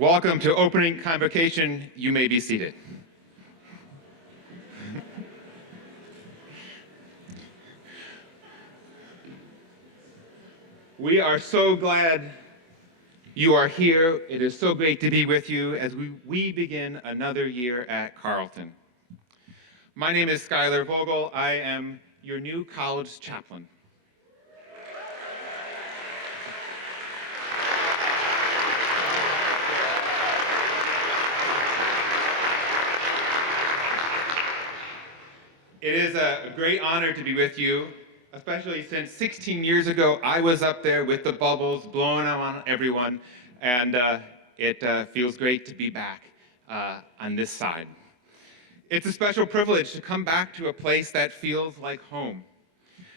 Welcome to opening Convocation. You may be seated. We are so glad you are here. It is so great to be with you as we begin another year at Carleton. My name is Skylar Vogel. I am your new college chaplain. It is a great honor to be with you, especially since 16 years ago, I was up there with the bubbles blowing on everyone, and it feels great to be back on this side. It's a special privilege to come back to a place that feels like home.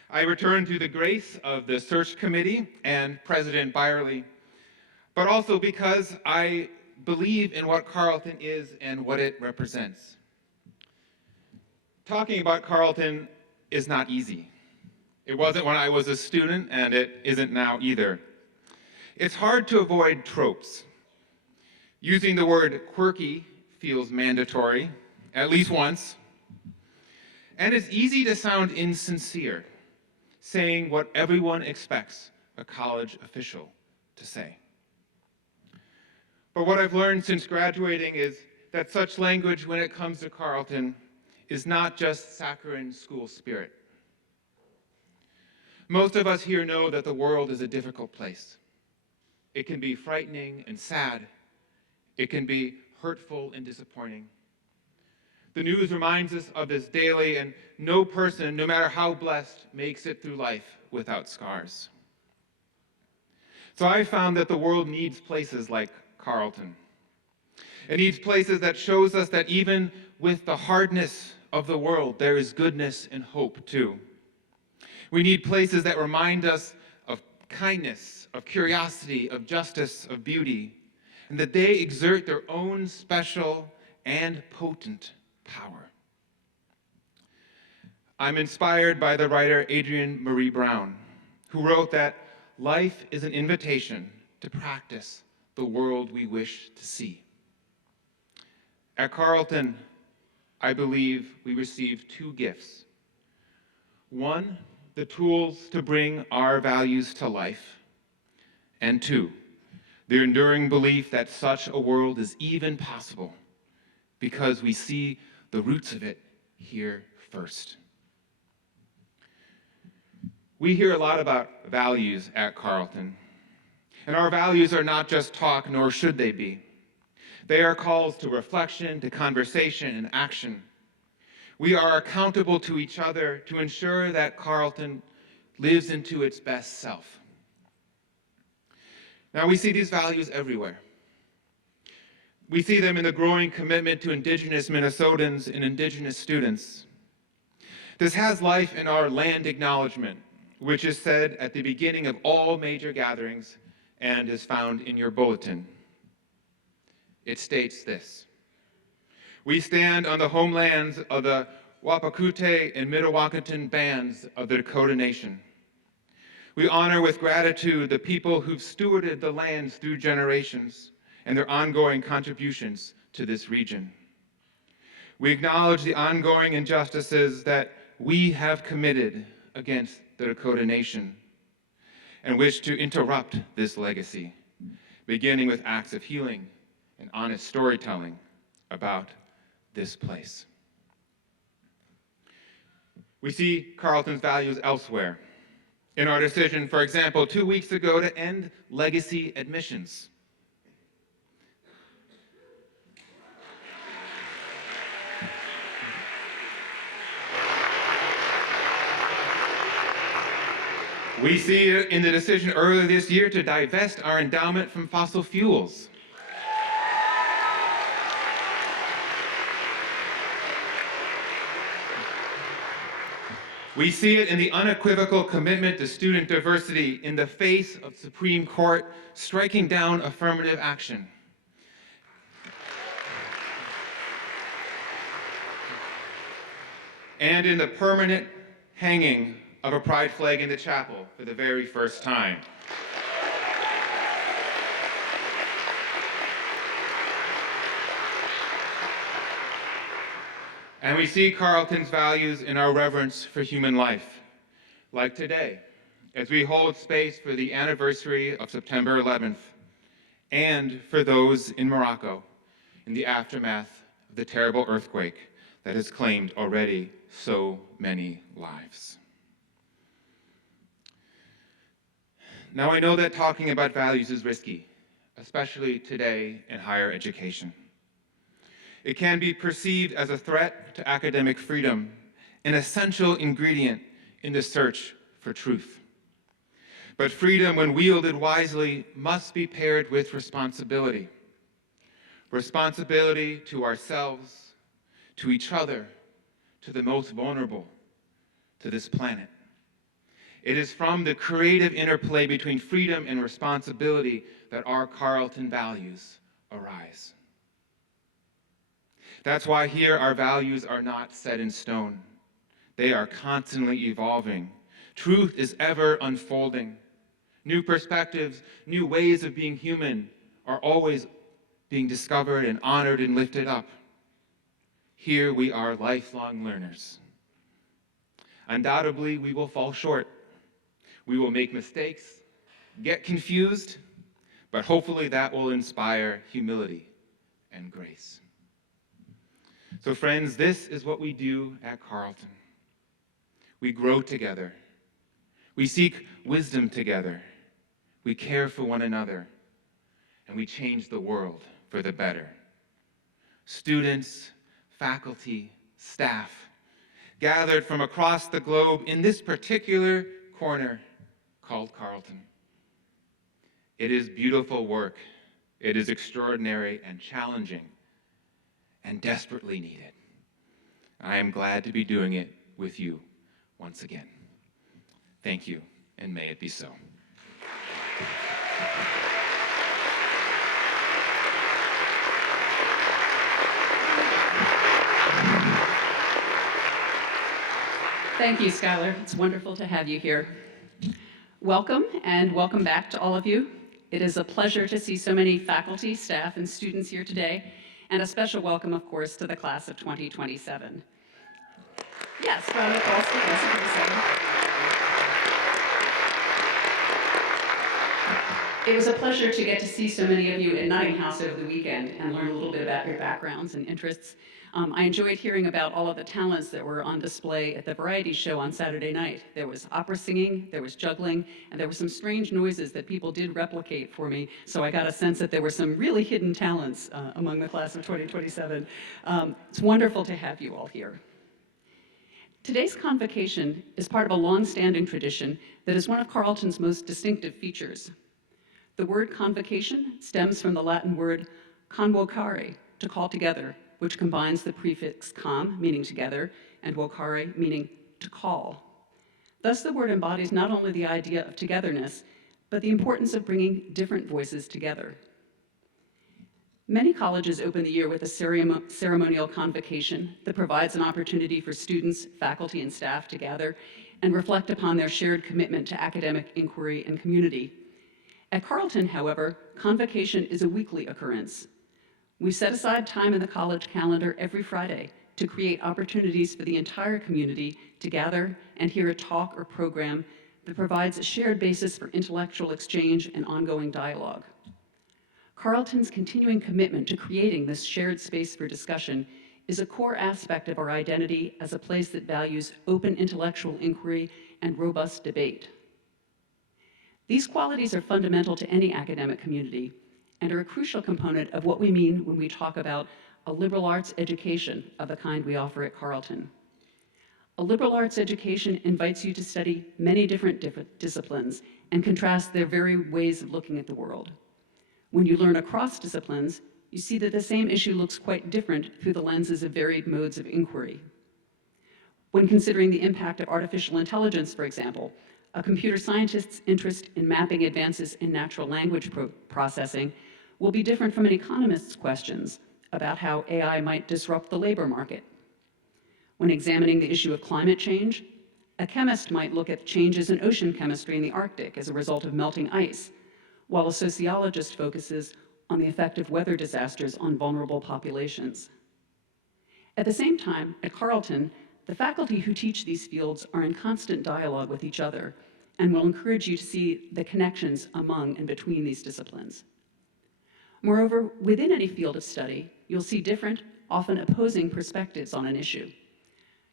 I return through the grace of the search committee and President Byerly, but also because I believe in what Carleton is and what it represents. Talking about Carleton is not easy. It wasn't when I was a student, and it isn't now either. It's hard to avoid tropes. Using the word quirky feels mandatory, at least once. And it's easy to sound insincere, saying what everyone expects a college official to say. But what I've learned since graduating is that such language, when it comes to Carleton, is not just saccharine school spirit. Most of us here know that the world is a difficult place. It can be frightening and sad. It can be hurtful and disappointing. The news reminds us of this daily, and no person, no matter how blessed, makes it through life without scars. So I found that the world needs places like Carleton. It needs places that shows us that even with the hardness of the world, there is goodness and hope too. We need places that remind us of kindness, of curiosity, of justice, of beauty, and that they exert their own special and potent power. I'm inspired by the writer Adrienne Marie Brown, who wrote that life is an invitation to practice the world we wish to see. At Carleton, I believe we receive two gifts. One, the tools to bring our values to life. And two, the enduring belief that such a world is even possible because we see the roots of it here first. We hear a lot about values at Carleton. And our values are not just talk, nor should they be. They are calls to reflection, to conversation, and action. We are accountable to each other to ensure that Carleton lives into its best self. Now, we see these values everywhere. We see them in the growing commitment to Indigenous Minnesotans and Indigenous students. This has life in our land acknowledgement, which is said at the beginning of all major gatherings and is found in your bulletin. It states this: we stand on the homelands of the Wapakute and Mdewakanton bands of the Dakota Nation. We honor with gratitude the people who've stewarded the lands through generations and their ongoing contributions to this region. We acknowledge the ongoing injustices that we have committed against the Dakota Nation and wish to interrupt this legacy, beginning with acts of healing and honest storytelling about this place. We see Carleton's values elsewhere. In our decision, for example, 2 weeks ago to end legacy admissions. We see it in the decision earlier this year to divest our endowment from fossil fuels. We see it in the unequivocal commitment to student diversity in the face of Supreme Court striking down affirmative action. And in the permanent hanging of a pride flag in the chapel for the very first time. And we see Carleton's values in our reverence for human life, like today, as we hold space for the anniversary of September 11th, and for those in Morocco in the aftermath of the terrible earthquake that has claimed already so many lives. Now, I know that talking about values is risky, especially today in higher education. It can be perceived as a threat to academic freedom, an essential ingredient in the search for truth. But freedom, when wielded wisely, must be paired with responsibility. Responsibility to ourselves, to each other, to the most vulnerable, to this planet. It is from the creative interplay between freedom and responsibility that our Carleton values arise. That's why here our values are not set in stone. They are constantly evolving. Truth is ever unfolding. New perspectives, new ways of being human are always being discovered and honored and lifted up. Here we are lifelong learners. Undoubtedly, we will fall short. We will make mistakes, get confused, but hopefully that will inspire humility and grace. So friends, this is what we do at Carleton. We grow together. We seek wisdom together. We care for one another. And we change the world for the better. Students, faculty, staff, gathered from across the globe in this particular corner called Carleton. It is beautiful work. It is extraordinary and challenging and desperately needed. I am glad to be doing it with you once again. Thank you, and may it be so. Thank you, Skylar. It's wonderful to have you here. Welcome, and welcome back to all of you. It is a pleasure to see so many faculty, staff, and students here today, and a special welcome, of course, to the class of 2027. Yes, round of applause for class of 2027. It was a pleasure to get to see so many of you in Notting House over the weekend and learn a little bit about your backgrounds and interests. I enjoyed hearing about all of the talents that were on display at the variety show on Saturday night. There was opera singing, there was juggling, and there were some strange noises that people did replicate for me, so I got a sense that there were some really hidden talents among the class of 2027. It's wonderful to have you all here. Today's convocation is part of a long-standing tradition that is one of Carleton's most distinctive features. The word convocation stems from the Latin word convocare, to call together, which combines the prefix con, meaning together, and vocare, meaning to call. Thus, the word embodies not only the idea of togetherness, but the importance of bringing different voices together. Many colleges open the year with a ceremonial convocation that provides an opportunity for students, faculty, and staff to gather and reflect upon their shared commitment to academic inquiry and community. At Carleton, however, convocation is a weekly occurrence. We set aside time in the college calendar every Friday to create opportunities for the entire community to gather and hear a talk or program that provides a shared basis for intellectual exchange and ongoing dialogue. Carleton's continuing commitment to creating this shared space for discussion is a core aspect of our identity as a place that values open intellectual inquiry and robust debate. These qualities are fundamental to any academic community and are a crucial component of what we mean when we talk about a liberal arts education of the kind we offer at Carleton. A liberal arts education invites you to study many different disciplines and contrast their very ways of looking at the world. When you learn across disciplines, you see that the same issue looks quite different through the lenses of varied modes of inquiry. When considering the impact of artificial intelligence, for example, a computer scientist's interest in mapping advances in natural language processing will be different from an economist's questions about how AI might disrupt the labor market. When examining the issue of climate change, a chemist might look at changes in ocean chemistry in the Arctic as a result of melting ice, while a sociologist focuses on the effect of weather disasters on vulnerable populations. At the same time, at Carleton, the faculty who teach these fields are in constant dialogue with each other and will encourage you to see the connections among and between these disciplines. Moreover, within any field of study, you'll see different, often opposing perspectives on an issue.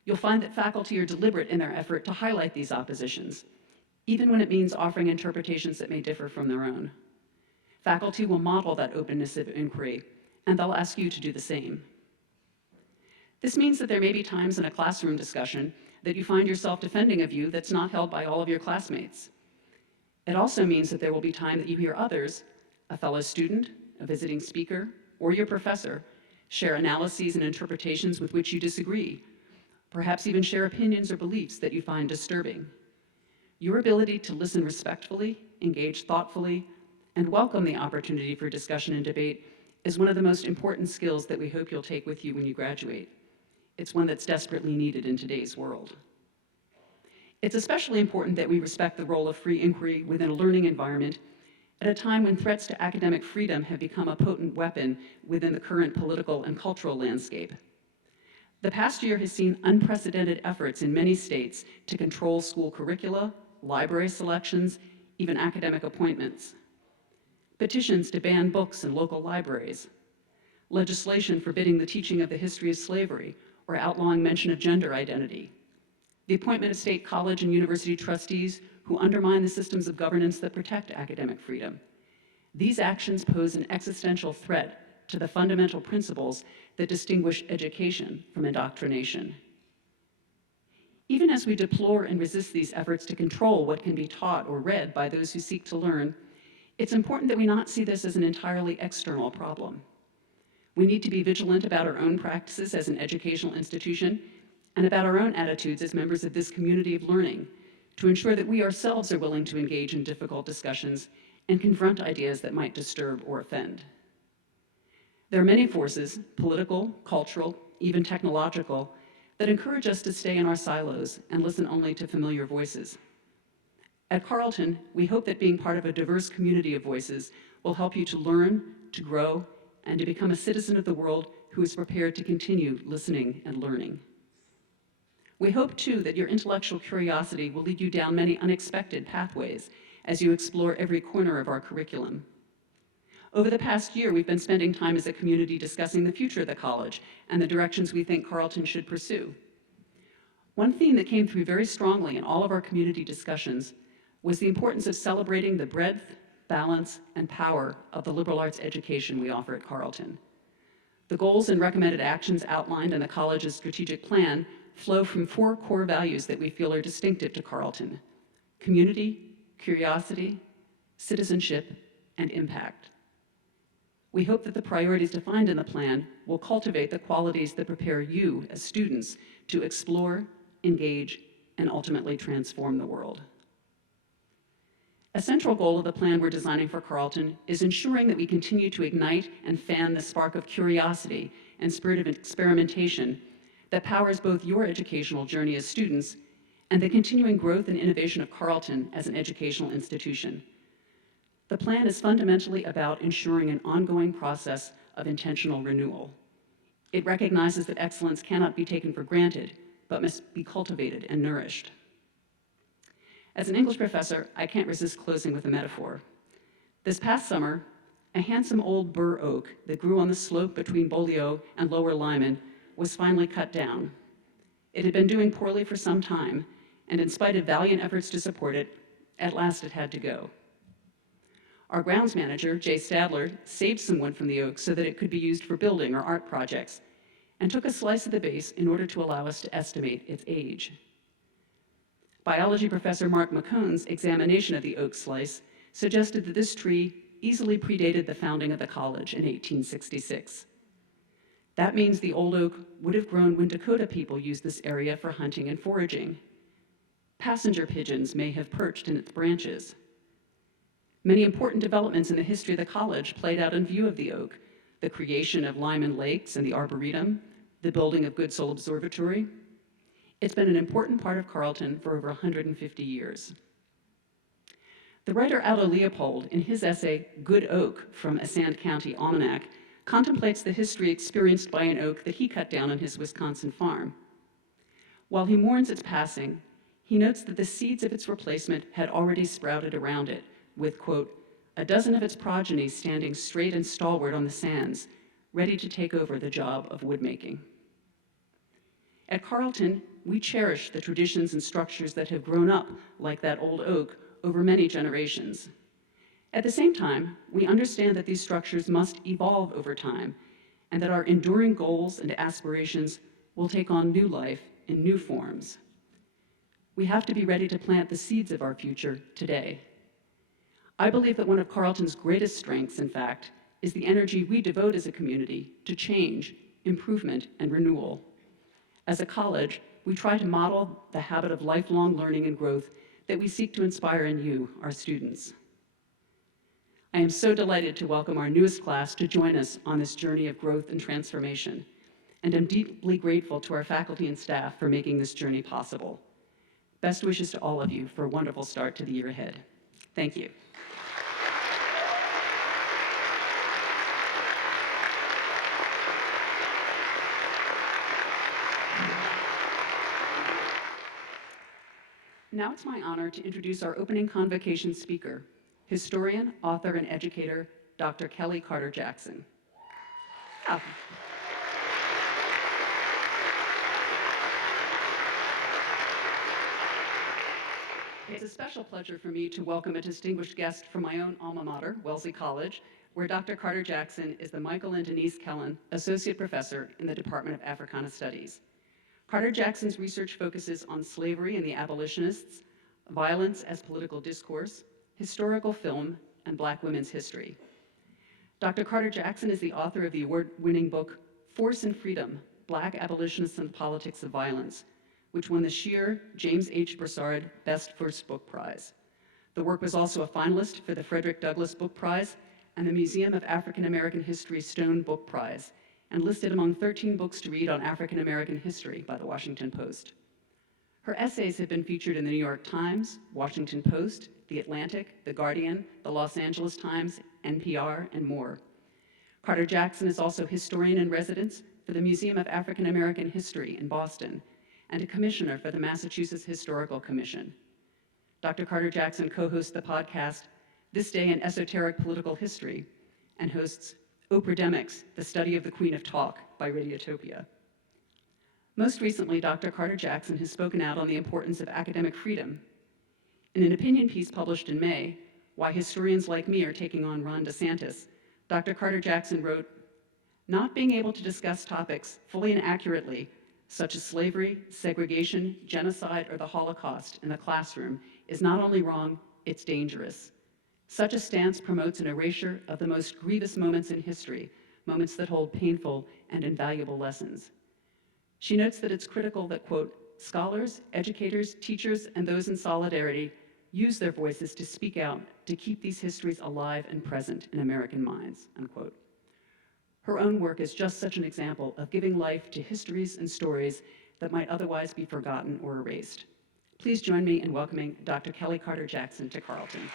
You'll find that faculty are deliberate in their effort to highlight these oppositions, even when it means offering interpretations that may differ from their own. Faculty will model that openness of inquiry, and they'll ask you to do the same. This means that there may be times in a classroom discussion that you find yourself defending a view that's not held by all of your classmates. It also means that there will be time that you hear others, a fellow student, a visiting speaker, or your professor, share analyses and interpretations with which you disagree, perhaps even share opinions or beliefs that you find disturbing. Your ability to listen respectfully, engage thoughtfully, and welcome the opportunity for discussion and debate is one of the most important skills that we hope you'll take with you when you graduate. It's one that's desperately needed in today's world. It's especially important that we respect the role of free inquiry within a learning environment at a time when threats to academic freedom have become a potent weapon within the current political and cultural landscape. The past year has seen unprecedented efforts in many states to control school curricula, library selections, even academic appointments. Petitions to ban books in local libraries, legislation forbidding the teaching of the history of slavery or outlawing mention of gender identity, the appointment of state college and university trustees who undermine the systems of governance that protect academic freedom. These actions pose an existential threat to the fundamental principles that distinguish education from indoctrination. Even as we deplore and resist these efforts to control what can be taught or read by those who seek to learn, it's important that we not see this as an entirely external problem. We need to be vigilant about our own practices as an educational institution and about our own attitudes as members of this community of learning to ensure that we ourselves are willing to engage in difficult discussions and confront ideas that might disturb or offend. There are many forces, political, cultural, even technological, that encourage us to stay in our silos and listen only to familiar voices. At Carleton, we hope that being part of a diverse community of voices will help you to learn, to grow, and to become a citizen of the world who is prepared to continue listening and learning. We hope, too, that your intellectual curiosity will lead you down many unexpected pathways as you explore every corner of our curriculum. Over the past year, we've been spending time as a community discussing the future of the college and the directions we think Carleton should pursue. One theme that came through very strongly in all of our community discussions was the importance of celebrating the breadth, balance, and power of the liberal arts education we offer at Carleton. The goals and recommended actions outlined in the college's strategic plan flow from 4 core values that we feel are distinctive to Carleton: community, curiosity, citizenship, and impact. We hope that the priorities defined in the plan will cultivate the qualities that prepare you as students to explore, engage, and ultimately transform the world. A central goal of the plan we're designing for Carleton is ensuring that we continue to ignite and fan the spark of curiosity and spirit of experimentation that powers both your educational journey as students and the continuing growth and innovation of Carleton as an educational institution. The plan is fundamentally about ensuring an ongoing process of intentional renewal. It recognizes that excellence cannot be taken for granted, but must be cultivated and nourished. As an English professor, I can't resist closing with a metaphor. This past summer, a handsome old bur oak that grew on the slope between Beaulieu and Lower Lyman was finally cut down. It had been doing poorly for some time, and in spite of valiant efforts to support it, at last it had to go. Our grounds manager, Jay Stadler, saved some wood from the oak so that it could be used for building or art projects, and took a slice of the base in order to allow us to estimate its age. Biology professor Mark McCone's examination of the oak slice suggested that this tree easily predated the founding of the college in 1866. That means the old oak would have grown when Dakota people used this area for hunting and foraging. Passenger pigeons may have perched in its branches. Many important developments in the history of the college played out in view of the oak: the creation of Lyman Lakes and the Arboretum, the building of Goodsell Observatory. It's been an important part of Carleton for over 150 years. The writer Aldo Leopold, in his essay, Good Oak, from a Sand County Almanac, contemplates the history experienced by an oak that he cut down on his Wisconsin farm. While he mourns its passing, he notes that the seeds of its replacement had already sprouted around it, with, quote, a dozen of its progeny standing straight and stalwart on the sands, ready to take over the job of woodmaking. At Carleton, we cherish the traditions and structures that have grown up like that old oak over many generations. At the same time, we understand that these structures must evolve over time, and that our enduring goals and aspirations will take on new life in new forms. We have to be ready to plant the seeds of our future today. I believe that one of Carleton's greatest strengths, in fact, is the energy we devote as a community to change, improvement, and renewal. As a college, we try to model the habit of lifelong learning and growth that we seek to inspire in you, our students. I am so delighted to welcome our newest class to join us on this journey of growth and transformation, and I'm deeply grateful to our faculty and staff for making this journey possible. Best wishes to all of you for a wonderful start to the year ahead. Thank you. Now it's my honor to introduce our opening convocation speaker, historian, author, and educator, Dr. Kellie Carter Jackson. Oh. It's a special pleasure for me to welcome a distinguished guest from my own alma mater, Wellesley College, where Dr. Carter Jackson is the Michael and Denise Kellen Associate Professor in the Department of Africana Studies. Carter Jackson's research focuses on slavery and the abolitionists, violence as political discourse, historical film, and Black women's history. Dr. Carter Jackson is the author of the award-winning book, Force and Freedom, Black Abolitionists and the Politics of Violence, which won the Sheer James H. Broussard Best First Book Prize. The work was also a finalist for the Frederick Douglass Book Prize and the Museum of African American History Stone Book Prize, and listed among 13 books to read on African American history by the Washington Post. Her essays have been featured in the New York Times, Washington Post, The Atlantic, The Guardian, the Los Angeles Times, NPR, and more. Carter Jackson is also historian in residence for the Museum of African American History in Boston, and a commissioner for the Massachusetts Historical Commission. Dr. Carter Jackson co-hosts the podcast, This Day in Esoteric Political History, and hosts Oprademics, the Study of the Queen of Talk by Radiotopia. Most recently, Dr. Carter Jackson has spoken out on the importance of academic freedom. In an opinion piece published in May, Why Historians Like Me Are Taking on Ron DeSantis, Dr. Carter Jackson wrote, not being able to discuss topics fully and accurately, such as slavery, segregation, genocide, or the Holocaust in the classroom is not only wrong, it's dangerous. Such a stance promotes an erasure of the most grievous moments in history, moments that hold painful and invaluable lessons. She notes that it's critical that, quote, scholars, educators, teachers, and those in solidarity use their voices to speak out to keep these histories alive and present in American minds, unquote. Her own work is just such an example of giving life to histories and stories that might otherwise be forgotten or erased. Please join me in welcoming Dr. Kellie Carter Jackson to Carleton.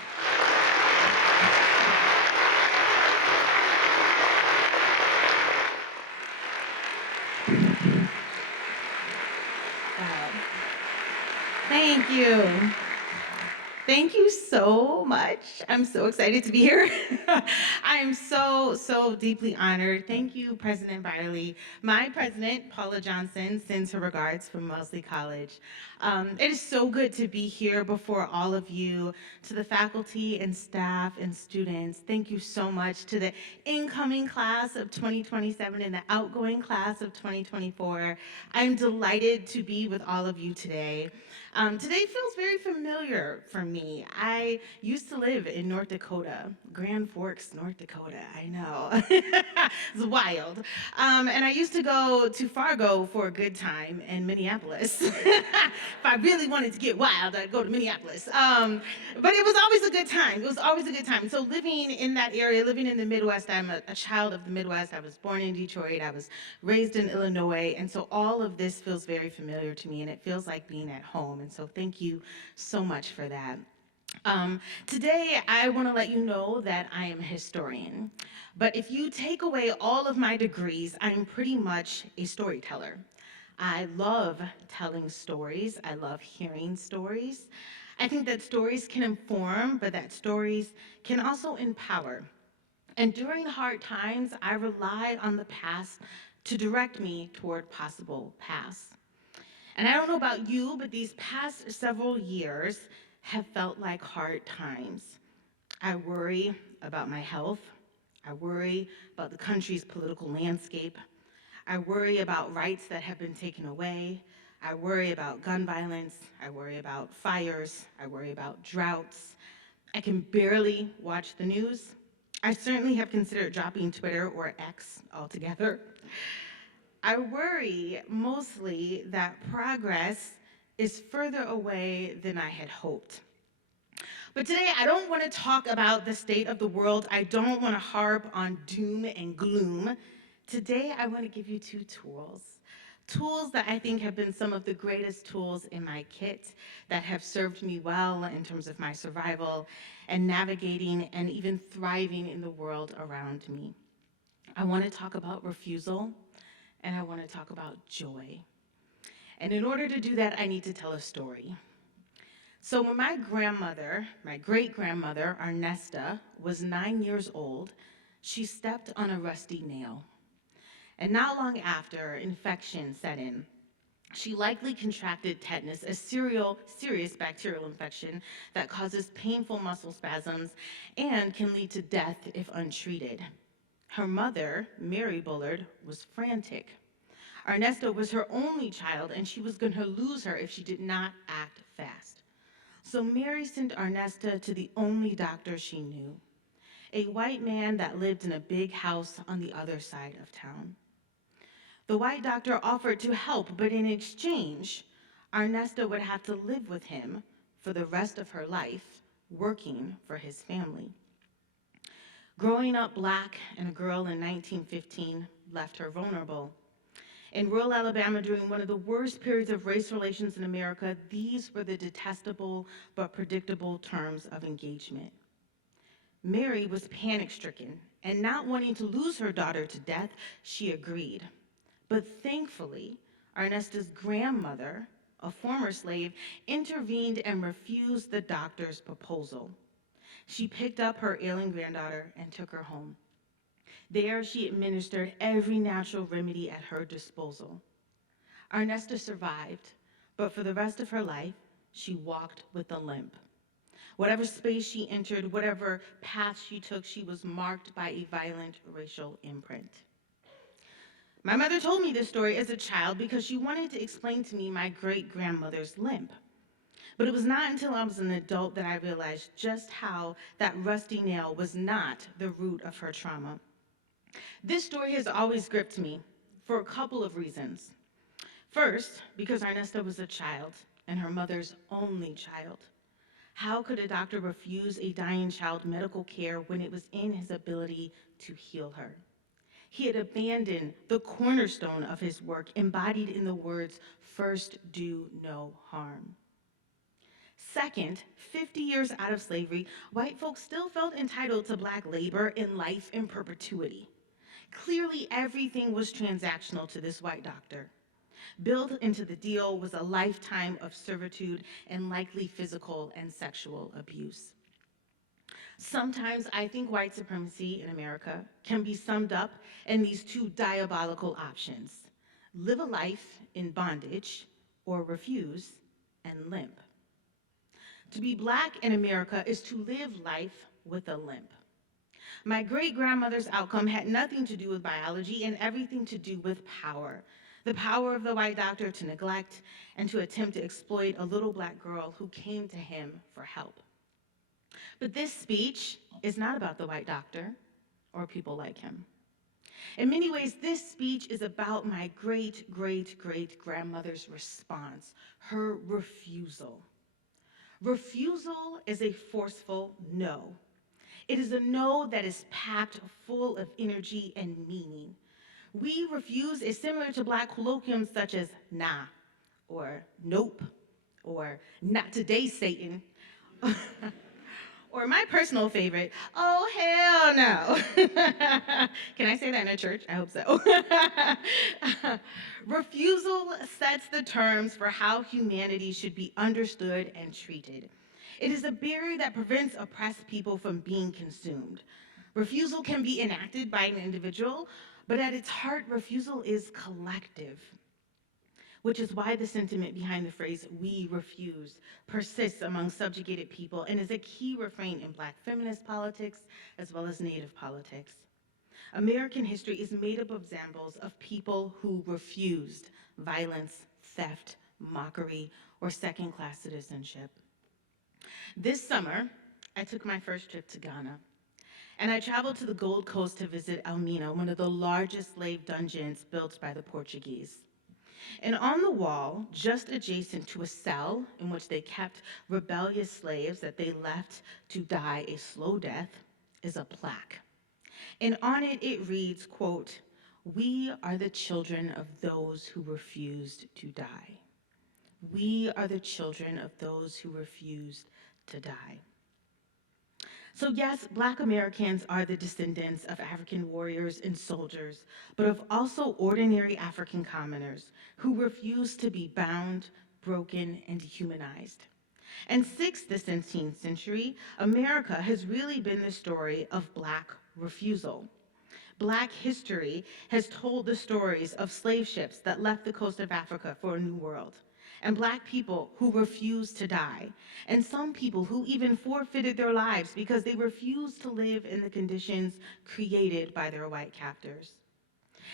Thank you. Thank you so much. I'm so excited to be here. I am so deeply honored. Thank you, President Byerly. My president, Paula Johnson, sends her regards from Wellesley College. It is so good to be here before all of you, to the faculty and staff and students. Thank you so much to the incoming class of 2027 and the outgoing class of 2024. I'm delighted to be with all of you today. Today feels very familiar for me. I used to live in North Dakota, Grand Forks, North Dakota. I know. It's wild. And I used to go to Fargo for a good time in Minneapolis. If I really wanted to get wild, I'd go to Minneapolis. But it was always a good time. It was always a good time. So living in that area, living in the Midwest, I'm a child of the Midwest. I was born in Detroit. I was raised in Illinois. And so all of this feels very familiar to me, and it feels like being at home. And so thank you so much for that. Today, I want to let you know that I am a historian. But if you take away all of my degrees, I'm pretty much a storyteller. I love telling stories. I love hearing stories. I think that stories can inform, but that stories can also empower. And during hard times, I rely on the past to direct me toward possible paths. And I don't know about you, but these past several years have felt like hard times. I worry about my health. I worry about the country's political landscape. I worry about rights that have been taken away. I worry about gun violence. I worry about fires. I worry about droughts. I can barely watch the news. I certainly have considered dropping Twitter or X altogether. I worry mostly that progress is further away than I had hoped. But today, I don't want to talk about the state of the world. I don't want to harp on doom and gloom. Today, I want to give you two tools. Tools that I think have been some of the greatest tools in my kit that have served me well in terms of my survival and navigating and even thriving in the world around me. I want to talk about refusal, and I want to talk about joy. And in order to do that, I need to tell a story. So when my grandmother, my great-grandmother, Arnesta, was 9 years old, she stepped on a rusty nail. And not long after, infection set in. She likely contracted tetanus, a serious bacterial infection that causes painful muscle spasms and can lead to death if untreated. Her mother, Mary Bullard, was frantic. Arnesta was her only child, and she was going to lose her if she did not act fast. So Mary sent Arnesta to the only doctor she knew, a white man that lived in a big house on the other side of town. The white doctor offered to help, but in exchange, Arnesta would have to live with him for the rest of her life, working for his family. Growing up Black and a girl in 1915 left her vulnerable. In rural Alabama, during one of the worst periods of race relations in America, these were the detestable but predictable terms of engagement. Mary was panic-stricken, and not wanting to lose her daughter to death, she agreed. But thankfully, Arnesta's grandmother, a former slave, intervened and refused the doctor's proposal. She picked up her ailing granddaughter and took her home. There, she administered every natural remedy at her disposal. Arnesta survived, but for the rest of her life, she walked with a limp. Whatever space she entered, whatever path she took, she was marked by a violent racial imprint. My mother told me this story as a child because she wanted to explain to me my great-grandmother's limp. But it was not until I was an adult that I realized just how that rusty nail was not the root of her trauma. This story has always gripped me for a couple of reasons. First, because Arnesta was a child and her mother's only child. How could a doctor refuse a dying child medical care when it was in his ability to heal her? He had abandoned the cornerstone of his work, embodied in the words, "First, do no harm." Second, 50 years out of slavery, white folks still felt entitled to Black labor in life in perpetuity. Clearly, everything was transactional to this white doctor. Built into the deal was a lifetime of servitude and likely physical and sexual abuse. Sometimes I think white supremacy in America can be summed up in these two diabolical options: live a life in bondage or refuse and limp. To be Black in America is to live life with a limp. My great-grandmother's outcome had nothing to do with biology and everything to do with power. The power of the white doctor to neglect and to attempt to exploit a little Black girl who came to him for help. But this speech is not about the white doctor or people like him. In many ways, this speech is about my great-great-great-grandmother's response, her refusal. Refusal is a forceful no. It is a no that is packed full of energy and meaning. We refuse is similar to Black colloquiums such as nah, or nope, or not today, Satan. Or my personal favorite, oh, hell no. Can I say that in a church? I hope so. Refusal sets the terms for how humanity should be understood and treated. It is a barrier that prevents oppressed people from being consumed. Refusal can be enacted by an individual, but at its heart, refusal is collective, which is why the sentiment behind the phrase, "we refuse," persists among subjugated people and is a key refrain in Black feminist politics as well as Native politics. American history is made up of examples of people who refused violence, theft, mockery, or second-class citizenship. This summer, I took my first trip to Ghana, and I traveled to the Gold Coast to visit Elmina, one of the largest slave dungeons built by the Portuguese. And on the wall, just adjacent to a cell in which they kept rebellious slaves that they left to die a slow death, is a plaque. And on it, it reads, quote, "We are the children of those who refused to die. We are the children of those who refused to die." So yes, Black Americans are the descendants of African warriors and soldiers, but of also ordinary African commoners who refused to be bound, broken, and dehumanized. And since the 17th century, America has really been the story of Black refusal. Black history has told the stories of slave ships that left the coast of Africa for a new world, and Black people who refused to die, and some people who even forfeited their lives because they refused to live in the conditions created by their white captors.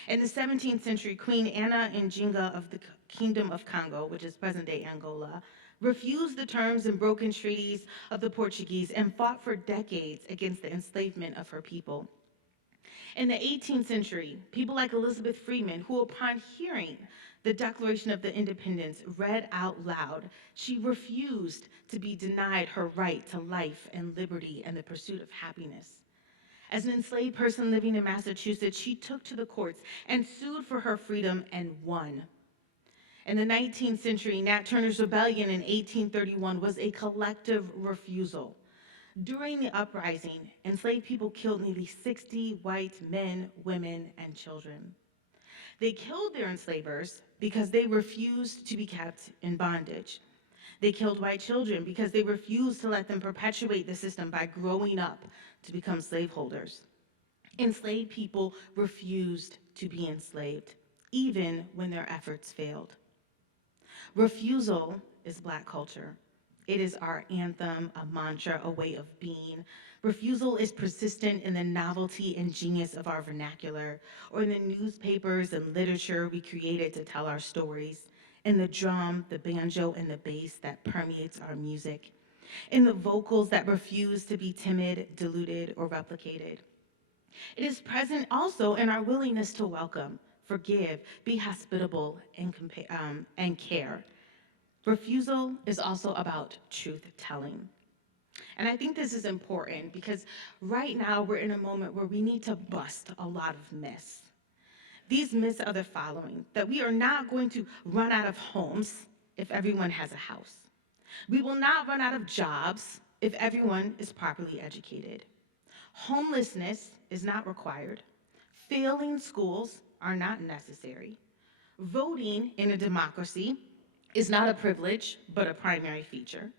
In the 17th century, Queen Anna Njinga of the Kingdom of Congo, which is present-day Angola, refused the terms and broken treaties of the Portuguese and fought for decades against the enslavement of her people. In the 18th century, people like Elizabeth Freeman, who upon hearing the Declaration of the Independence read out loud, she refused to be denied her right to life and liberty and the pursuit of happiness. As an enslaved person living in Massachusetts, she took to the courts and sued for her freedom and won. In the 19th century, Nat Turner's rebellion in 1831 was a collective refusal. During the uprising, enslaved people killed nearly 60 white men, women, and children. They killed their enslavers because they refused to be kept in bondage. They killed white children because they refused to let them perpetuate the system by growing up to become slaveholders. Enslaved people refused to be enslaved, even when their efforts failed. Refusal is Black culture. It is our anthem, a mantra, a way of being. Refusal is persistent in the novelty and genius of our vernacular, or in the newspapers and literature we created to tell our stories, in the drum, the banjo, and the bass that permeates our music, in the vocals that refuse to be timid, diluted, or replicated. It is present also in our willingness to welcome, forgive, be hospitable, and care. Refusal is also about truth-telling. And I think this is important because right now we're in a moment where we need to bust a lot of myths. These myths are the following: that we are not going to run out of homes if everyone has a house. We will not run out of jobs if everyone is properly educated. Homelessness is not required. Failing schools are not necessary. Voting in a democracy is not a privilege, but a primary feature.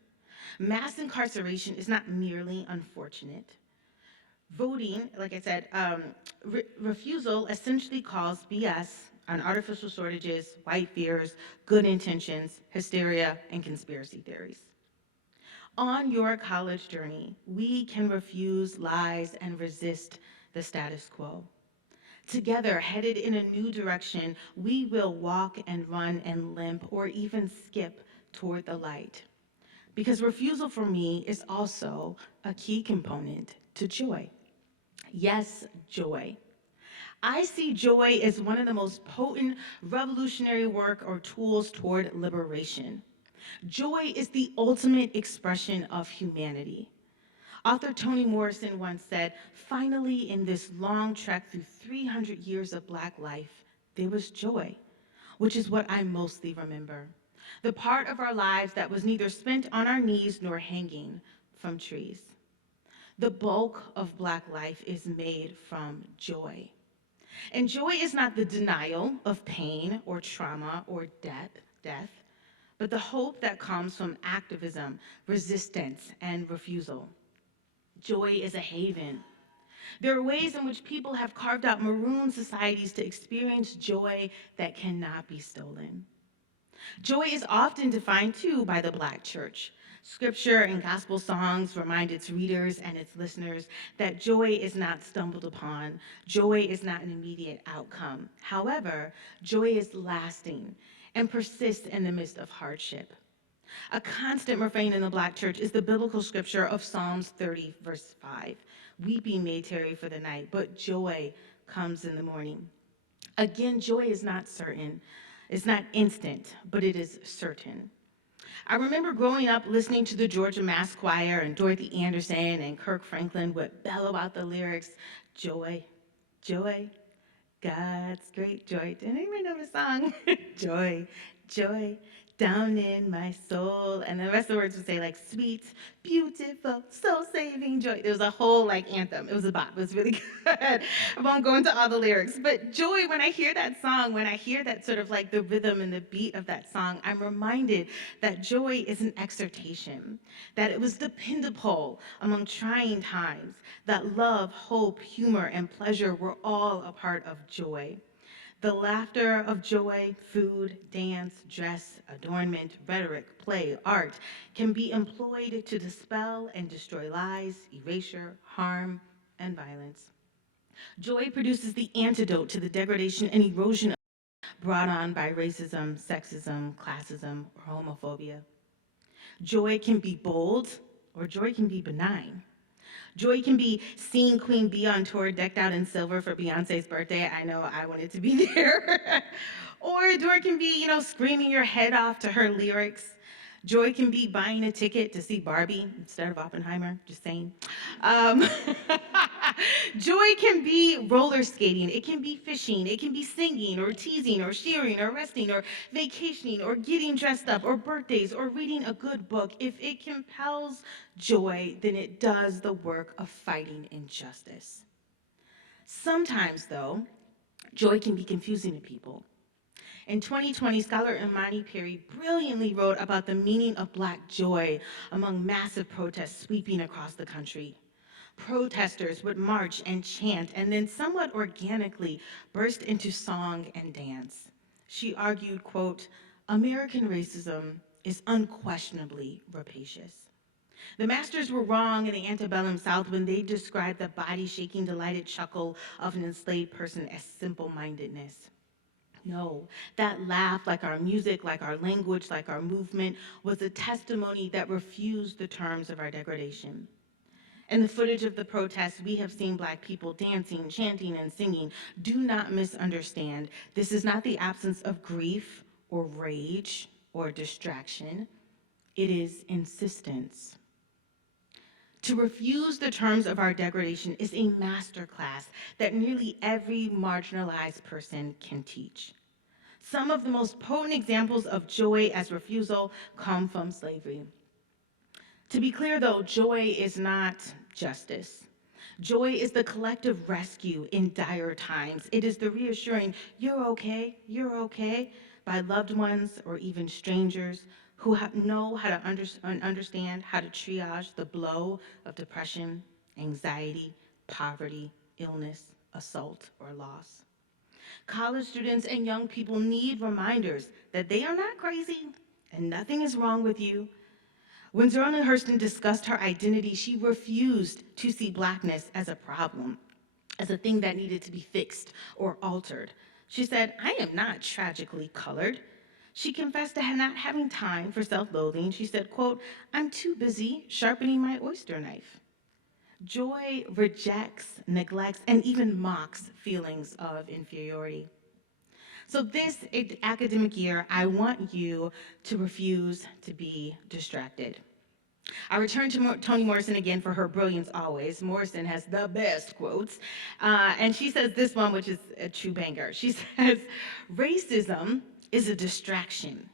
Mass incarceration is not merely unfortunate. Voting, like I said, refusal essentially calls BS on artificial shortages, white fears, good intentions, hysteria, and conspiracy theories. On your college journey, we can refuse lies and resist the status quo. Together, headed in a new direction, we will walk and run and limp or even skip toward the light. Because refusal for me is also a key component to joy. Yes, joy. I see joy as one of the most potent revolutionary work or tools toward liberation. Joy is the ultimate expression of humanity. Author Toni Morrison once said, "Finally, in this long trek through 300 years of Black life, there was joy," which is what I mostly remember. The part of our lives that was neither spent on our knees nor hanging from trees. The bulk of Black life is made from joy. And joy is not the denial of pain or trauma or death, but the hope that comes from activism, resistance, and refusal. Joy is a haven. There are ways in which people have carved out maroon societies to experience joy that cannot be stolen. Joy is often defined, too, by the Black church. Scripture and gospel songs remind its readers and its listeners that joy is not stumbled upon. Joy is not an immediate outcome. However, joy is lasting and persists in the midst of hardship. A constant refrain in the Black church is the biblical scripture of Psalms 30, verse 5. Weeping may tarry for the night, but joy comes in the morning. Again, joy is not certain. It's not instant, but it is certain. I remember growing up listening to the Georgia Mass Choir, and Dorothy Anderson and Kirk Franklin would bellow out the lyrics, joy, joy, God's great joy. Did anyone know the song? Joy, joy, down in my soul. And the rest of the words would say like, sweet, beautiful, soul-saving joy. There was a whole like anthem. It was a bop. It was really good. I won't go into all the lyrics. But joy, when I hear that song, when I hear that sort of like the rhythm and the beat of that song, I'm reminded that joy is an exhortation, that it was dependable among trying times, that love, hope, humor, and pleasure were all a part of joy. The laughter of joy, food, dance, dress, adornment, rhetoric, play, art can be employed to dispel and destroy lies, erasure, harm, and violence. Joy produces the antidote to the degradation and erosion brought on by racism, sexism, classism, or homophobia. Joy can be bold, or joy can be benign. Joy can be seeing Queen Bee on tour decked out in silver for Beyonce's birthday. I know I wanted to be there. Or joy can be, screaming your head off to her lyrics. Joy can be buying a ticket to see Barbie instead of Oppenheimer, just saying. Um, Joy can be roller skating, it can be fishing, it can be singing or teasing or cheering or resting or vacationing or getting dressed up or birthdays or reading a good book. If it compels joy, then it does the work of fighting injustice. Sometimes, though, joy can be confusing to people. In 2020, scholar Imani Perry brilliantly wrote about the meaning of Black joy among massive protests sweeping across the country. Protesters would march and chant and then somewhat organically burst into song and dance. She argued, quote, American racism is unquestionably rapacious. The masters were wrong in the antebellum South when they described the body-shaking, delighted chuckle of an enslaved person as simple-mindedness. No, that laugh, like our music, like our language, like our movement, was a testimony that refused the terms of our degradation. In the footage of the protests, we have seen Black people dancing, chanting, and singing. Do not misunderstand. This is not the absence of grief or rage or distraction. It is insistence. To refuse the terms of our degradation is a masterclass that nearly every marginalized person can teach. Some of the most potent examples of joy as refusal come from slavery. To be clear, though, joy is not justice. Joy is the collective rescue in dire times. It is the reassuring, you're okay, by loved ones or even strangers who know how to understand how to triage the blow of depression, anxiety, poverty, illness, assault, or loss. College students and young people need reminders that they are not crazy and nothing is wrong with you. When Zora Hurston discussed her identity, she refused to see Blackness as a problem, as a thing that needed to be fixed or altered. She said, I am not tragically colored. She confessed to not having time for self-loathing. She said, quote, I'm too busy sharpening my oyster knife. Joy rejects, neglects, and even mocks feelings of inferiority. So this academic year, I want you to refuse to be distracted. I return to Toni Morrison again for her brilliance always. Morrison has the best quotes. And she says this one, which is a true banger. She says, racism is a distraction.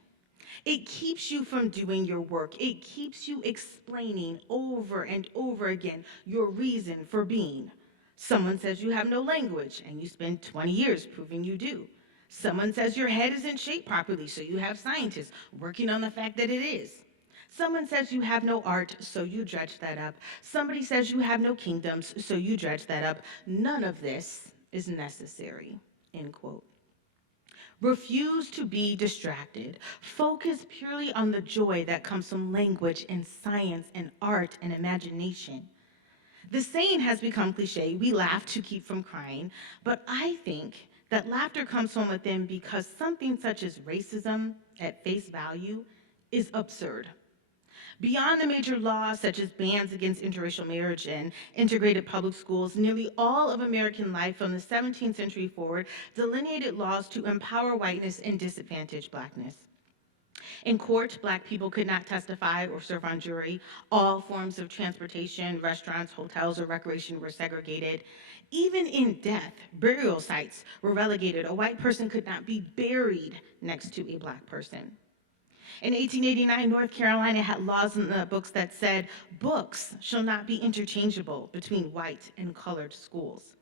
It keeps you from doing your work. It keeps you explaining over and over again your reason for being. Someone says you have no language, and you spend 20 years proving you do. Someone says your head isn't shaped properly, so you have scientists working on the fact that it is. Someone says you have no art, so you dredge that up. Somebody says you have no kingdoms, so you dredge that up. None of this is necessary, end quote. Refuse to be distracted. Focus purely on the joy that comes from language and science and art and imagination. The saying has become cliche, we laugh to keep from crying, but I think that laughter comes from within because something such as racism at face value is absurd. Beyond the major laws such as bans against interracial marriage and integrated public schools, nearly all of American life from the 17th century forward delineated laws to empower whiteness and disadvantage blackness. In court, Black people could not testify or serve on jury. All forms of transportation, restaurants, hotels, or recreation were segregated. Even in death, burial sites were relegated. A white person could not be buried next to a Black person. In 1889, North Carolina had laws in the books that said books shall not be interchangeable between white and colored schools.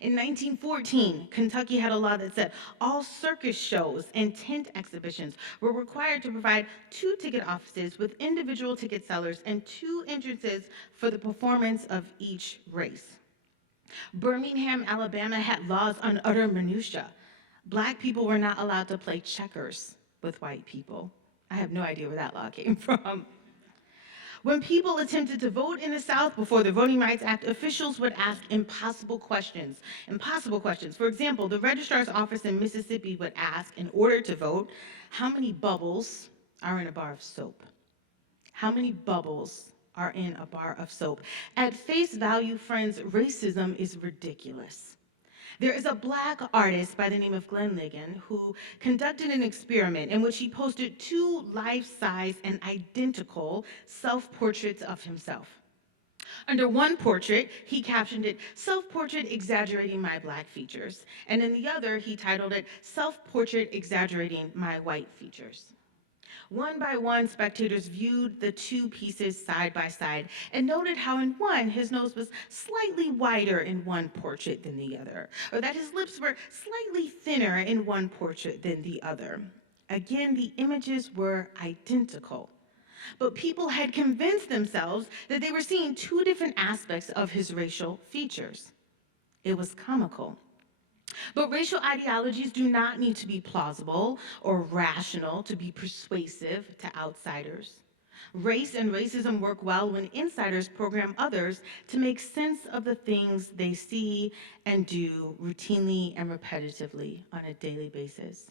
In 1914, Kentucky had a law that said all circus shows and tent exhibitions were required to provide 2 ticket offices with individual ticket sellers and 2 entrances for the performance of each race. Birmingham, Alabama had laws on utter minutia. Black people were not allowed to play checkers with white people. I have no idea where that law came from. When people attempted to vote in the South before the Voting Rights Act, officials would ask impossible questions. Impossible questions. For example, the registrar's office in Mississippi would ask, in order to vote, how many bubbles are in a bar of soap? How many bubbles are in a bar of soap? At face value, friends, racism is ridiculous. There is a Black artist by the name of Glenn Ligon who conducted an experiment in which he posted 2 life-size and identical self-portraits of himself. Under one portrait, he captioned it, "Self-portrait exaggerating my Black features," and in the other, he titled it, "Self-portrait exaggerating my white features." One by one, spectators viewed the 2 pieces side by side and noted how in one, his nose was slightly wider in one portrait than the other, or that his lips were slightly thinner in one portrait than the other. Again, the images were identical, but people had convinced themselves that they were seeing 2 different aspects of his racial features. It was comical. But racial ideologies do not need to be plausible or rational to be persuasive to outsiders. Race and racism work well when insiders program others to make sense of the things they see and do routinely and repetitively on a daily basis.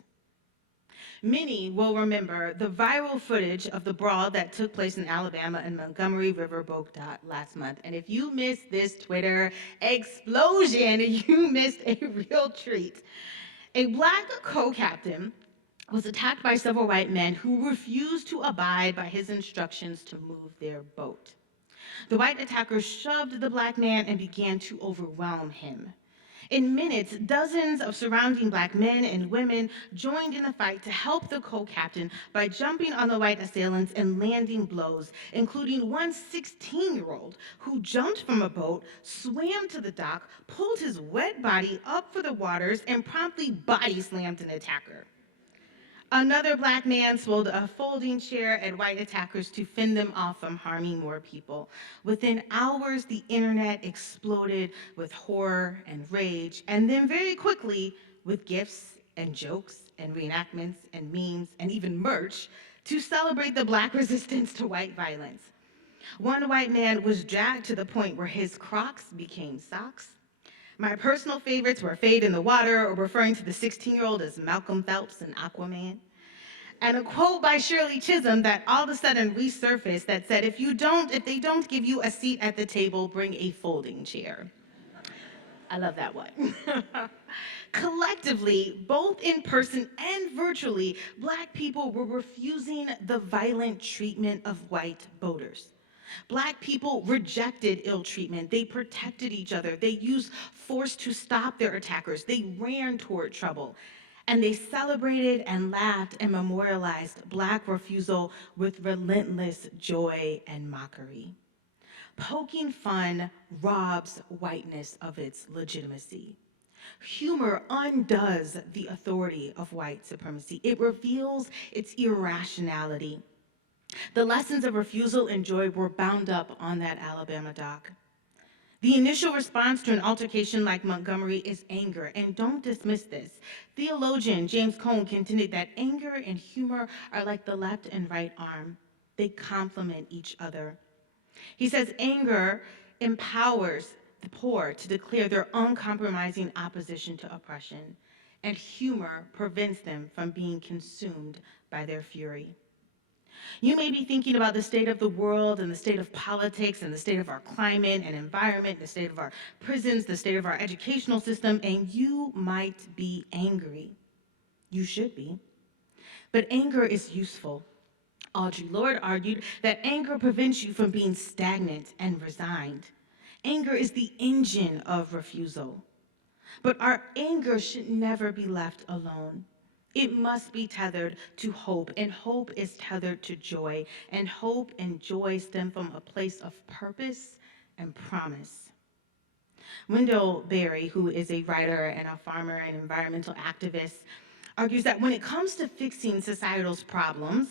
Many will remember the viral footage of the brawl that took place in Alabama and Montgomery River Boat Dock last month. And if you missed this Twitter explosion, you missed a real treat. A Black co-captain was attacked by several white men who refused to abide by his instructions to move their boat. The white attackers shoved the Black man and began to overwhelm him. In minutes, dozens of surrounding Black men and women joined in the fight to help the co-captain by jumping on the white assailants and landing blows, including one 16-year-old who jumped from a boat, swam to the dock, pulled his wet body up for the waters, and promptly body slammed an attacker. Another Black man swung a folding chair at white attackers to fend them off from harming more people. Within hours, the internet exploded with horror and rage, and then very quickly with gifts and jokes and reenactments and memes and even merch to celebrate the Black resistance to white violence. One white man was dragged to the point where his Crocs became socks. My personal favorites were Fade in the Water or referring to the 16-year-old as Malcolm Phelps and Aquaman. And a quote by Shirley Chisholm that all of a sudden resurfaced that said, if they don't give you a seat at the table, bring a folding chair. I love that one. Collectively, both in person and virtually, Black people were refusing the violent treatment of white voters. Black people rejected ill treatment. They protected each other. They used force to stop their attackers. They ran toward trouble. and they celebrated and laughed and memorialized Black refusal with relentless joy and mockery. Poking fun robs whiteness of its legitimacy. Humor undoes the authority of white supremacy. It reveals its irrationality. The lessons of refusal and joy were bound up on that Alabama dock. The initial response to an altercation like Montgomery is anger, and don't dismiss this. Theologian James Cone contended that anger and humor are like the left and right arm. They complement each other. He says anger empowers the poor to declare their uncompromising opposition to oppression, and humor prevents them from being consumed by their fury. You may be thinking about the state of the world and the state of politics and the state of our climate and environment, the state of our prisons, the state of our educational system, and you might be angry. You should be. But anger is useful. Audre Lorde argued that anger prevents you from being stagnant and resigned. Anger is the engine of refusal. But our anger should never be left alone. It must be tethered to hope, and hope is tethered to joy, and hope and joy stem from a place of purpose and promise. Wendell Berry, who is a writer and a farmer and environmental activist, argues that when it comes to fixing societal's problems,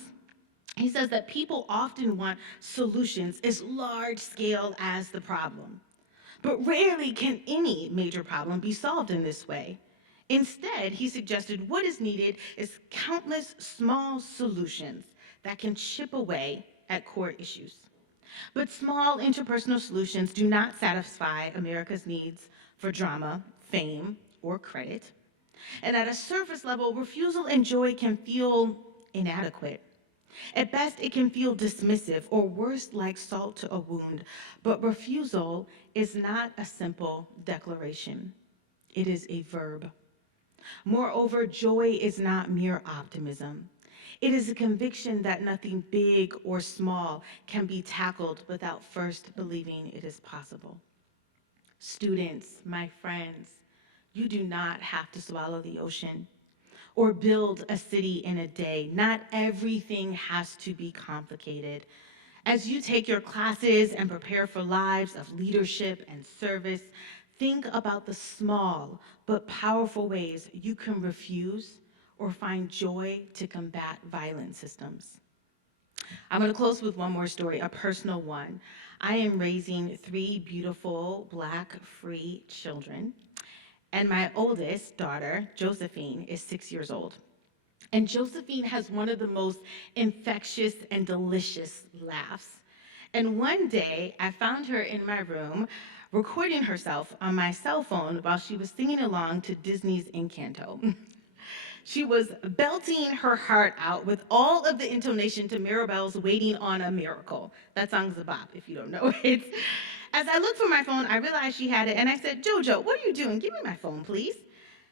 he says that people often want solutions as large scale as the problem. But rarely can any major problem be solved in this way. Instead, he suggested what is needed is countless small solutions that can chip away at core issues. But small interpersonal solutions do not satisfy America's needs for drama, fame, or credit. And at a surface level, refusal and joy can feel inadequate. At best, it can feel dismissive or worse, like salt to a wound. But refusal is not a simple declaration. It is a verb. Moreover, joy is not mere optimism. It is a conviction that nothing big or small can be tackled without first believing it is possible. Students, my friends, you do not have to swallow the ocean or build a city in a day. Not everything has to be complicated. As you take your classes and prepare for lives of leadership and service, think about the small but powerful ways you can refuse or find joy to combat violent systems. I'm going to close with one more story, a personal one. I am raising 3 beautiful Black free children. And my oldest daughter, Josephine, is 6 years old. And Josephine has one of the most infectious and delicious laughs. And one day, I found her in my room recording herself on my cell phone while she was singing along to Disney's Encanto. She was belting her heart out with all of the intonation to Mirabelle's Waiting on a Miracle. That song's a bop, if you don't know it. As I looked for my phone, I realized she had it, and I said, "Jojo, what are you doing? Give me my phone, please."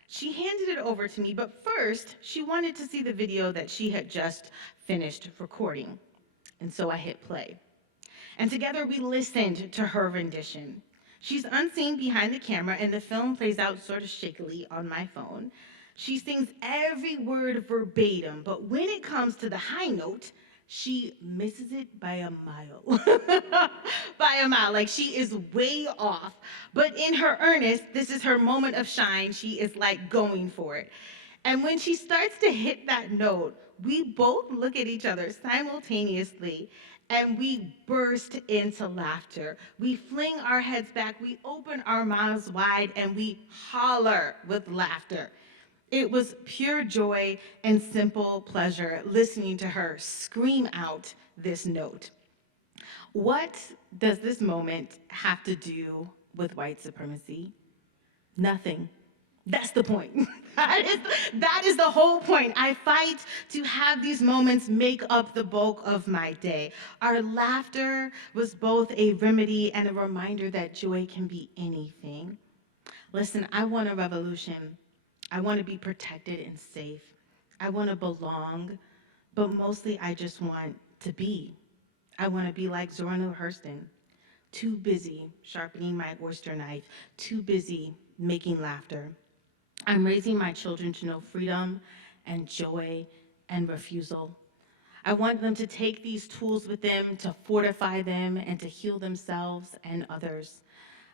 She handed it over to me, but first, she wanted to see the video that she had just finished recording. And so I hit play. And together we listened to her rendition. She's unseen behind the camera, and the film plays out sort of shakily on my phone. She sings every word verbatim, but when it comes to the high note, she misses it by a mile. By a mile, like she is way off. But in her earnest, this is her moment of shine. She is like going for it. And when she starts to hit that note, we both look at each other simultaneously and we burst into laughter. We fling our heads back, we open our mouths wide, and we holler with laughter. It was pure joy and simple pleasure listening to her scream out this note. What does this moment have to do with white supremacy? Nothing. That's the point. That is the whole point. I fight to have these moments make up the bulk of my day. Our laughter was both a remedy and a reminder that joy can be anything. Listen, I want a revolution. I want to be protected and safe. I want to belong, but mostly I just want to be. I want to be like Zora Neale Hurston, too busy sharpening my oyster knife, too busy making laughter. I'm raising my children to know freedom and joy and refusal. I want them to take these tools with them to fortify them and to heal themselves and others.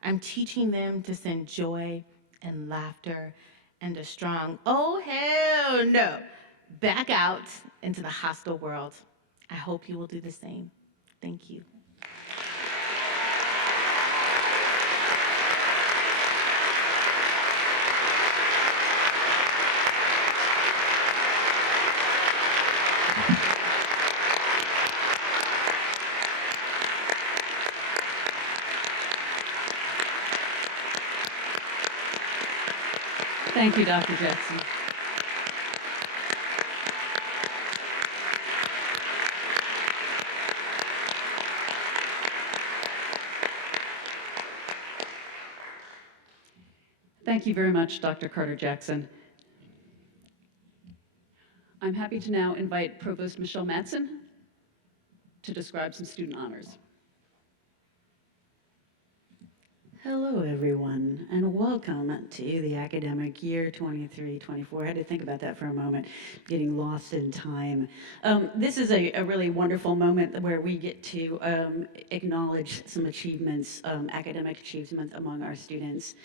I'm teaching them to send joy and laughter and a strong, oh hell no, back out into the hostile world. I hope you will do the same. Thank you. Thank you, Dr. Jackson. Thank you very much, Dr. Carter Jackson. I'm happy to now invite Provost Michelle Matson to describe some student honors. Hello, everyone, and welcome to the academic year 23-24. I had to think about that for a moment, getting lost in time. This is a really wonderful moment where we get to acknowledge some achievements, academic achievements among our students.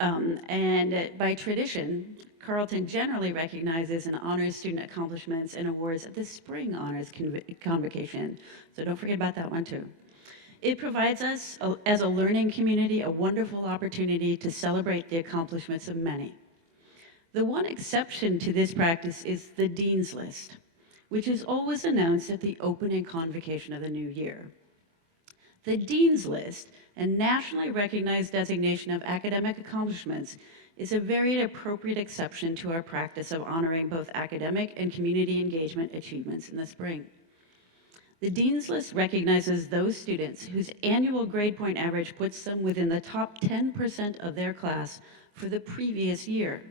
And by tradition, Carleton generally recognizes and honors student accomplishments and awards at the Spring Honors Convocation. So don't forget about that one, too. It provides us, as a learning community, a wonderful opportunity to celebrate the accomplishments of many. The one exception to this practice is the Dean's List, which is always announced at the opening convocation of the new year. The Dean's List, a nationally recognized designation of academic accomplishments, is a very appropriate exception to our practice of honoring both academic and community engagement achievements in the spring. The Dean's List recognizes those students whose annual grade point average puts them within the top 10% of their class for the previous year.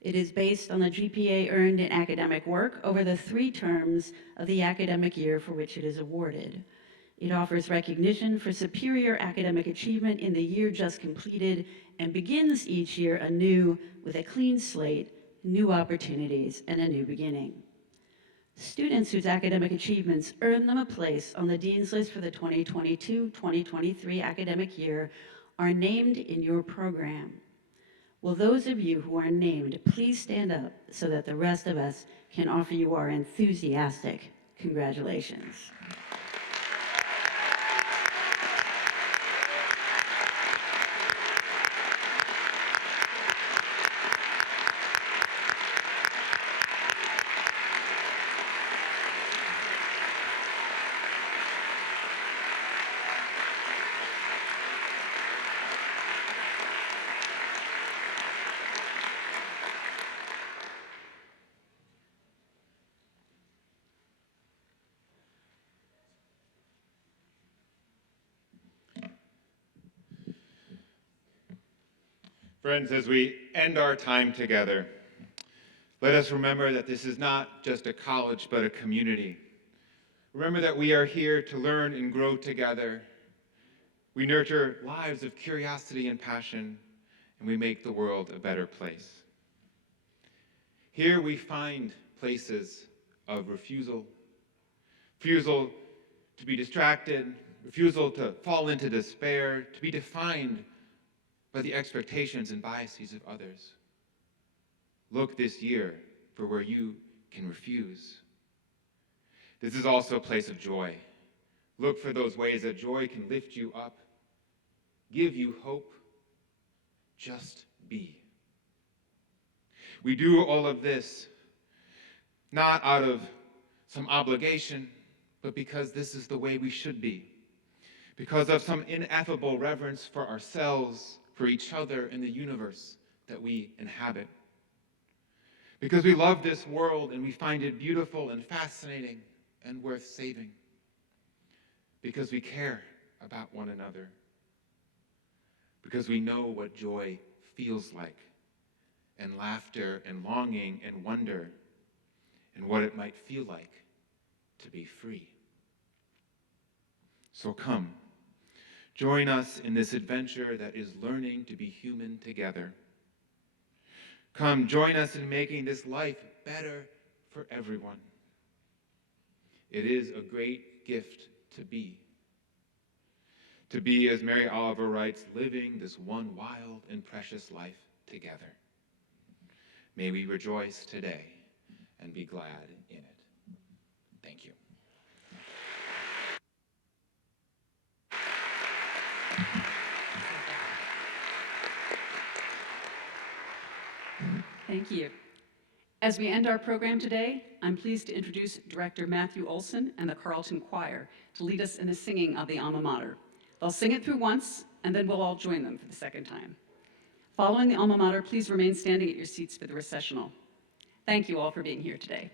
It is based on the GPA earned in academic work over the 3 terms of the academic year for which it is awarded. It offers recognition for superior academic achievement in the year just completed and begins each year anew with a clean slate, new opportunities, and a new beginning. Students whose academic achievements earn them a place on the Dean's List for the 2022-2023 academic year are named in your program. Will those of you who are named please stand up so that the rest of us can offer you our enthusiastic congratulations. Friends, as we end our time together, let us remember that this is not just a college, but a community. Remember that we are here to learn and grow together. We nurture lives of curiosity and passion, and we make the world a better place. Here we find places of refusal to be distracted, refusal to fall into despair, to be defined by the expectations and biases of others. Look this year for where you can refuse. This is also a place of joy. Look for those ways that joy can lift you up, give you hope. Just be. We do all of this not out of some obligation, but because this is the way we should be. Because of some ineffable reverence for ourselves, for each other, and the universe that we inhabit. Because we love this world and we find it beautiful and fascinating and worth saving. Because we care about one another. Because we know what joy feels like, and laughter and longing and wonder, and what it might feel like to be free. So come, join us in this adventure that is learning to be human together. Come join us in making this life better for everyone. It is a great gift to be. To be, as Mary Oliver writes, living this one wild and precious life together. May we rejoice today and be glad in it. Thank you. Thank you. As we end our program today, I'm pleased to introduce Director Matthew Olson and the Carleton Choir to lead us in the singing of the alma mater. They'll sing it through once, and then we'll all join them for the second time. Following the alma mater, please remain standing at your seats for the recessional. Thank you all for being here today.